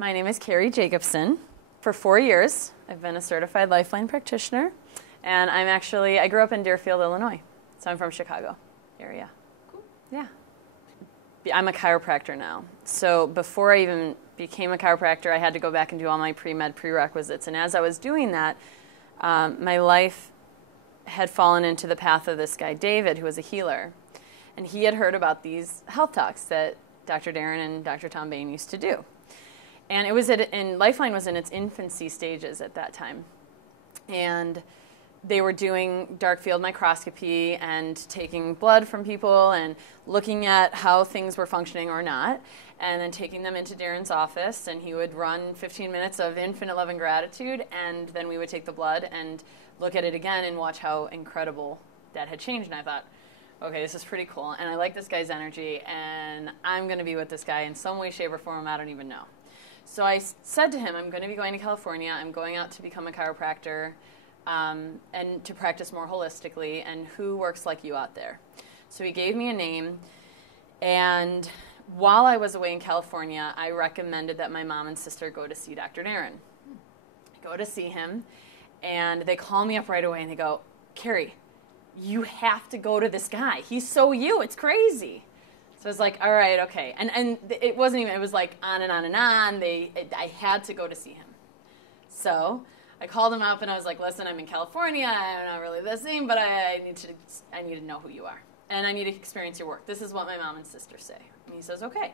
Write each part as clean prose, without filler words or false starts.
My name is Cari Jacobson. For 4 years, I've been a certified Lifeline practitioner, and I grew up in Deerfield, Illinois, so I'm from Chicago area. Cool. Yeah. I'm a chiropractor now. So before I even became a chiropractor, I had to go back and do all my pre-med prerequisites, and as I was doing that, my life had fallen into the path of this guy, David, who was a healer, and he had heard about these health talks that Dr. Darren and Dr. Tom Bain used to do. And Lifeline was in its infancy stages at that time. And they were doing dark field microscopy and taking blood from people and looking at how things were functioning or not, and then taking them into Darren's office, and he would run 15 minutes of infinite love and gratitude, and then we would take the blood and look at it again and watch how incredible that had changed. And I thought, okay, this is pretty cool, and I like this guy's energy, and I'm going to be with this guy in some way, shape, or form. I don't even know. So I said to him, I'm going to be going to California. I'm going out to become a chiropractor and to practice more holistically, and who works like you out there? So he gave me a name, and while I was away in California, I recommended that my mom and sister go to see Dr. Darren. Go to see him, and they call me up right away, and they go, Cari, you have to go to this guy. He's so you. It's crazy. So I was like, all right, okay. And it wasn't even, it was like on and on and on. I had to go to see him. So I called him up and I was like, listen, I'm in California. I'm not really listening, but I need to know who you are. And I need to experience your work. This is what my mom and sister say. And he says, okay.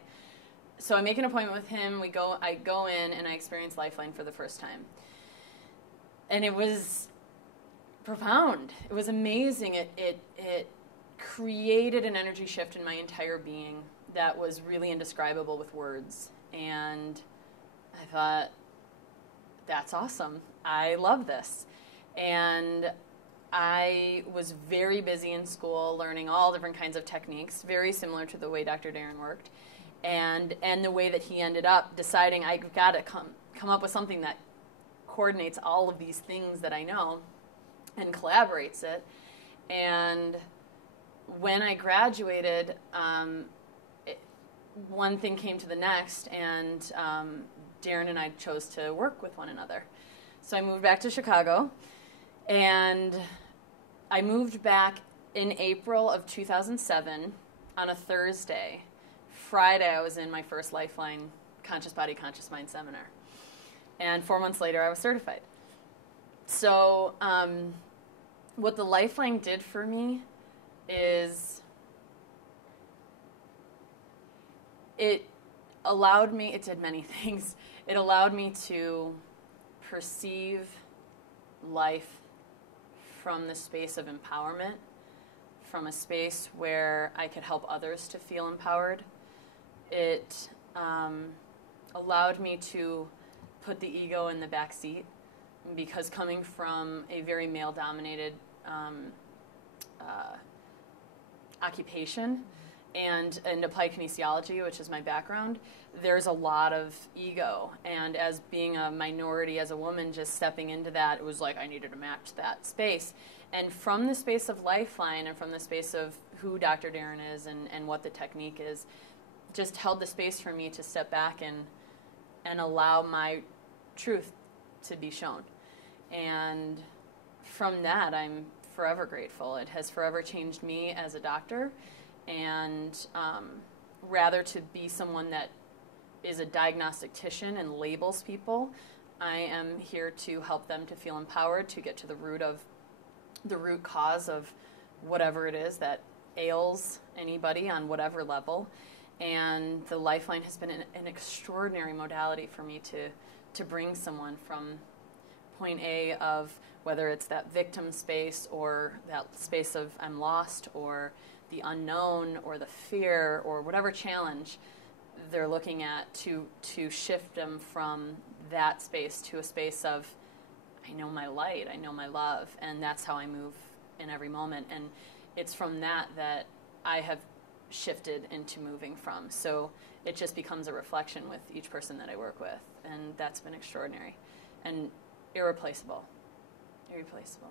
So I make an appointment with him. I go in and I experience Lifeline for the first time. And it was profound. It was amazing. It created an energy shift in my entire being that was really indescribable with words. And I thought, that's awesome. I love this. And I was very busy in school learning all different kinds of techniques, very similar to the way Dr. Darren worked, and the way that he ended up deciding I've got to come up with something that coordinates all of these things that I know and collaborates it. And when I graduated, one thing came to the next, and Darren and I chose to work with one another. So I moved back to Chicago, and I moved back in April of 2007 on a Thursday. Friday, I was in my first Lifeline Conscious Body, Conscious Mind seminar. And 4 months later, I was certified. So what the Lifeline did for me is it did many things. It allowed me to perceive life from the space of empowerment, from a space where I could help others to feel empowered. It allowed me to put the ego in the back seat, because coming from a very male-dominated occupation and applied kinesiology, which is my background, there's a lot of ego. And as being a minority, as a woman, just stepping into that, it was like I needed to match that space. And from the space of Lifeline and from the space of who Dr. Darren is and what the technique is, just held the space for me to step back and allow my truth to be shown. And from that, I'm forever grateful. It has forever changed me as a doctor, and rather to be someone that is a diagnostician and labels people, I am here to help them to feel empowered, to get to the root cause of whatever it is that ails anybody on whatever level. And the Lifeline has been an extraordinary modality for me to bring someone from point A of whether it's that victim space or that space of I'm lost or the unknown or the fear or whatever challenge they're looking at, to shift them from that space to a space of I know my light, I know my love, and that's how I move in every moment. And it's from that I have shifted into moving from. So it just becomes a reflection with each person that I work with, and that's been extraordinary and irreplaceable. Irreplaceable.